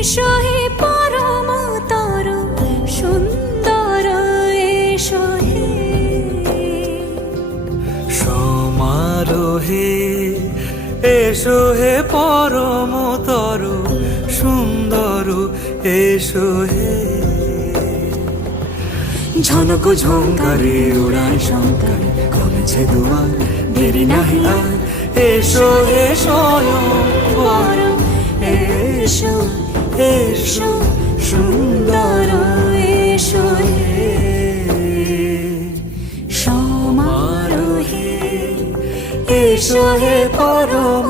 এসো হে পরম তর সুন্দর, এসো হে সমারোহে এসো হে পরম তর সুন্দর, এসো হে ঝনক ঝঙ্কারে উড়ায় শঙ্কার, কমেছে দুয়ার দেরি নাহি আর, এসো হে স্বয়ং বর, এসো এসো সুন্দর, এসো হে সমারোহে এসো হে পরম